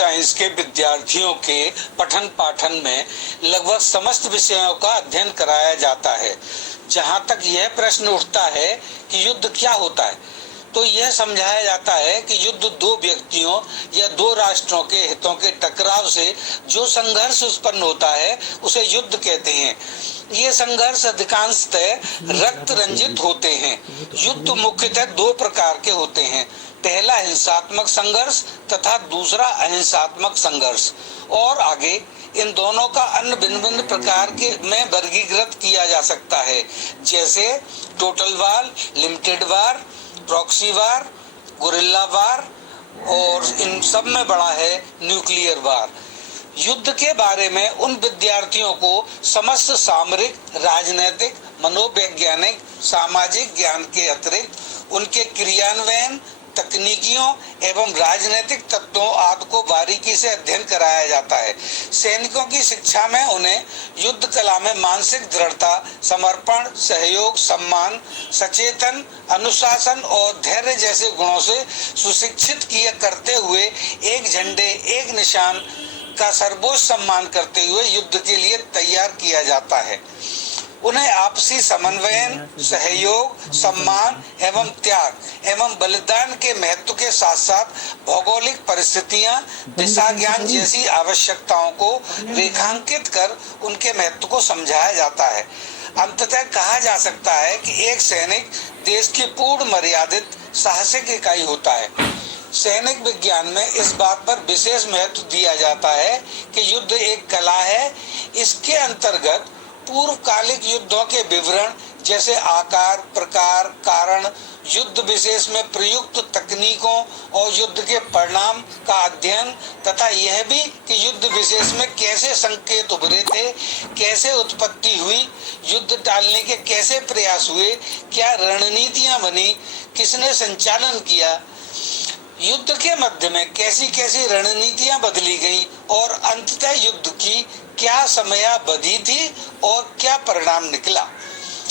Science के विद्यार्थियों के पठन पाठन में लगभग समस्त विषयों का अध्ययन कराया जाता है। जहां तक यह प्रश्न उठता है कि युद्ध क्या होता है, तो यह समझाया जाता है कि युद्ध दो व्यक्तियों या दो राष्ट्रों के हितों के टकराव से जो संघर्ष उत्पन्न होता है उसे युद्ध कहते हैं। ये संघर्ष अधिकांशतः रक्त रंजित होते हैं। युद्ध मुख्यतः दो प्रकार के होते हैं, पहला हिंसात्मक संघर्ष तथा दूसरा अहिंसात्मक संघर्ष। और आगे इन दोनों का अन्य भिन्न भिन्न प्रकार के में वर्गीकृत किया जा सकता है, जैसे टोटल वार, लिमिटेड वार, प्रॉक्सी वार, गुरिल्ला वार, और इन सब में बड़ा है न्यूक्लियर वार। युद्ध के बारे में उन विद्यार्थियों को समस्त सामरिक, राजनैतिक, मनोवैज्ञानिक, सामाजिक ज्ञान के अतिरिक्त उनके क्रियान्वयन, तकनीकियों एवं राजनीतिक तत्वों आदि को बारीकी से अध्ययन कराया जाता है। सैनिकों की शिक्षा में उन्हें युद्ध कला में मानसिक दृढ़ता, समर्पण, सहयोग, सम्मान, सचेतन, अनुशासन और धैर्य जैसे गुणों से सुशिक्षित किया करते हुए एक झंडे, एक निशान का सर्वोच्च सम्मान करते हुए युद्ध के लिए तैयार किया जाता है। उन्हें आपसी समन्वयन, सहयोग, सम्मान एवं त्याग एवं बलिदान के महत्व के साथ साथ भौगोलिक परिस्थितियां, दिशा ज्ञान जैसी आवश्यकताओं को रेखांकित कर उनके महत्व को समझाया जाता है। अंततः कहा जा सकता है कि एक सैनिक देश की पूर्ण मर्यादित साहसिक इकाई होता है। सैनिक विज्ञान में इस बात पर विशेष महत्व दिया जाता है कि युद्ध एक कला है। इसके अंतर्गत पूर्वकालिक युद्धों के विवरण जैसे आकार, प्रकार, कारण, युद्ध विशेष में प्रयुक्त तकनीकों और युद्ध के परिणाम का अध्ययन तथा यह भी कि युद्ध विशेष में कैसे संकेत उभरे थे, कैसे उत्पत्ति हुई, युद्ध टालने के कैसे प्रयास हुए, क्या रणनीतियां बनी, किसने संचालन किया, युद्ध के मध्य में कैसी कैसी रणनीतियां बदली गईं और अंततः युद्ध की क्या समयावधि थी और क्या परिणाम निकला।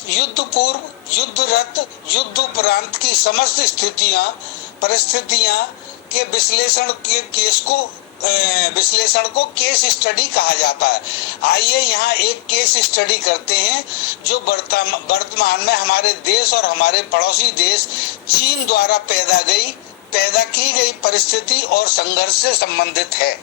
युद्ध पूर्व, युद्धरत, युद्ध उपरांत की समस्त स्थितियां, परिस्थितियां के विश्लेषण को केस स्टडी कहा जाता है। आइए यहाँ एक केस स्टडी करते हैं जो वर्तमान में हमारे देश और हमारे पड़ोसी देश चीन द्वारा पैदा की गई परिस्थिति और संघर्ष से संबंधित है।